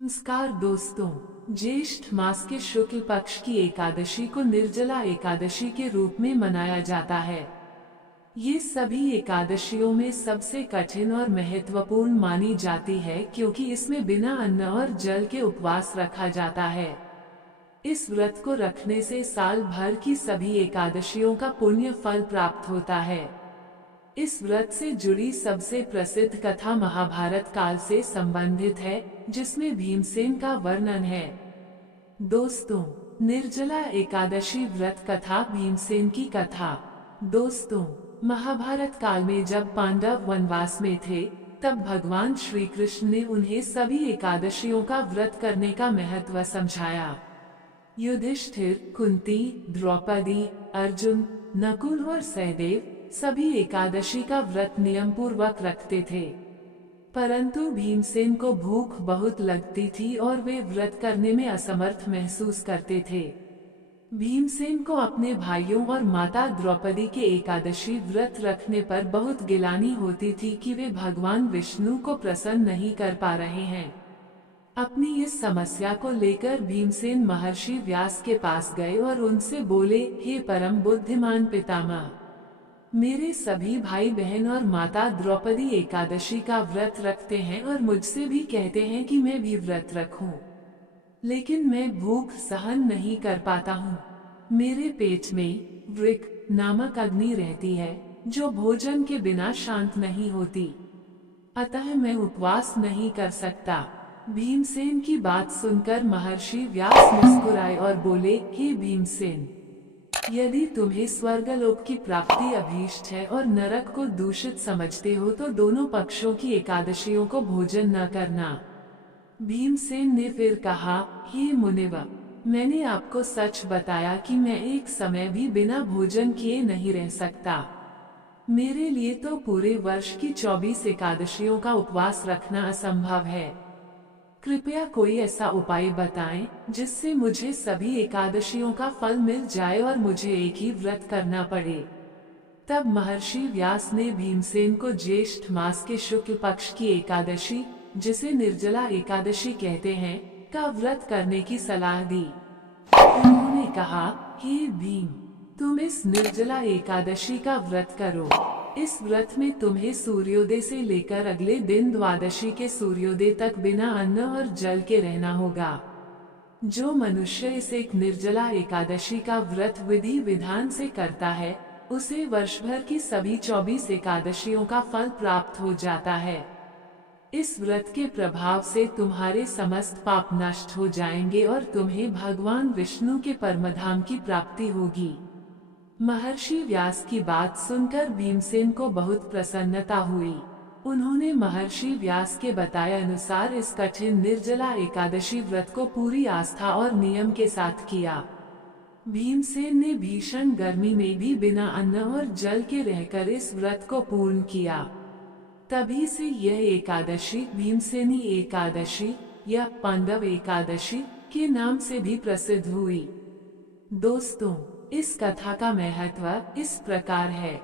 नमस्कार दोस्तों, ज्येष्ठ मास के शुक्ल पक्ष की एकादशी को निर्जला एकादशी के रूप में मनाया जाता है। ये सभी एकादशियों में सबसे कठिन और महत्वपूर्ण मानी जाती है क्योंकि इसमें बिना अन्न और जल के उपवास रखा जाता है। इस व्रत को रखने से साल भर की सभी एकादशियों का पुण्य फल प्राप्त होता है। इस व्रत से जुड़ी सबसे प्रसिद्ध कथा महाभारत काल से संबंधित है, जिसमें भीमसेन का वर्णन है। दोस्तों, निर्जला एकादशी व्रत कथा भीमसेन की कथा। दोस्तों, महाभारत काल में जब पांडव वनवास में थे, तब भगवान श्री कृष्ण ने उन्हें सभी एकादशियों का व्रत करने का महत्व समझाया। युधिष्ठिर, कुंती, द्रौपदी, अर्जुन, नकुल और सहदेव सभी एकादशी का व्रत नियम पूर्वक रखते थे, परंतु भीमसेन को भूख बहुत लगती थी और वे व्रत करने में असमर्थ महसूस करते थे। भीमसेन को अपने भाइयों और माता द्रौपदी के एकादशी व्रत रखने पर बहुत गिलानी होती थी कि वे भगवान विष्णु को प्रसन्न नहीं कर पा रहे हैं। अपनी इस समस्या को लेकर भीमसेन महर्षि व्यास के पास गए और उनसे बोले, हे परम बुद्धिमान पितामह, मेरे सभी भाई बहन और माता द्रौपदी एकादशी का व्रत रखते हैं और मुझसे भी कहते हैं कि मैं भी व्रत रखूं, लेकिन मैं भूख सहन नहीं कर पाता हूँ। मेरे पेट में वृक नामक अग्नि रहती है, जो भोजन के बिना शांत नहीं होती, अतः मैं उपवास नहीं कर सकता। भीमसेन की बात सुनकर महर्षि व्यास मुस्कुराए और बोले, हे भीमसेन, यदि तुम्हें स्वर्गलोक की प्राप्ति अभीष्ट है और नरक को दूषित समझते हो तो दोनों पक्षों की एकादशियों को भोजन न करना। भीमसेन ने फिर कहा, हे मुनिव, मैंने आपको सच बताया कि मैं एक समय भी बिना भोजन किए नहीं रह सकता। मेरे लिए तो पूरे वर्ष की 24 एकादशियों का उपवास रखना असंभव है। कृपया कोई ऐसा उपाय बताएं जिससे मुझे सभी एकादशियों का फल मिल जाए और मुझे एक ही व्रत करना पड़े। तब महर्षि व्यास ने भीमसेन को ज्येष्ठ मास के शुक्ल पक्ष की एकादशी, जिसे निर्जला एकादशी कहते हैं, का व्रत करने की सलाह दी। उन्होंने कहा, हे भीम, तुम इस निर्जला एकादशी का व्रत करो। इस व्रत में तुम्हें सूर्योदय से लेकर अगले दिन द्वादशी के सूर्योदय तक बिना अन्न और जल के रहना होगा। जो मनुष्य इस एक निर्जला एकादशी का व्रत विधि विधान से करता है, उसे वर्ष भर की सभी 24 एकादशियों का फल प्राप्त हो जाता है। इस व्रत के प्रभाव से तुम्हारे समस्त पाप नष्ट हो जाएंगे और तुम्हें भगवान विष्णु के परमधाम की प्राप्ति होगी। महर्षि व्यास की बात सुनकर भीमसेन को बहुत प्रसन्नता हुई। उन्होंने महर्षि व्यास के बताए अनुसार इस कठिन निर्जला एकादशी व्रत को पूरी आस्था और नियम के साथ किया। भीमसेन ने भीषण गर्मी में भी बिना अन्न और जल के रहकर इस व्रत को पूर्ण किया। तभी से यह एकादशी भीमसेनी एकादशी या पांडव एकादशी के नाम से भी प्रसिद्ध हुई। दोस्तों, इस कथा का महत्व इस प्रकार है।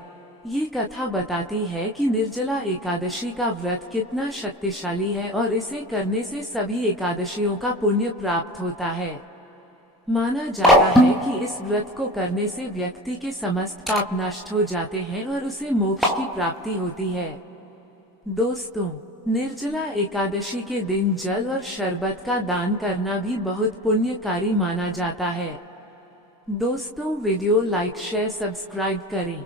ये कथा बताती है कि निर्जला एकादशी का व्रत कितना शक्तिशाली है और इसे करने से सभी एकादशियों का पुण्य प्राप्त होता है। माना जाता है कि इस व्रत को करने से व्यक्ति के समस्त पाप नष्ट हो जाते हैं और उसे मोक्ष की प्राप्ति होती है। दोस्तों, निर्जला एकादशी के दिन जल और शरबत का दान करना भी बहुत पुण्यकारी माना जाता है। दोस्तों, वीडियो लाइक शेयर सब्सक्राइब करें।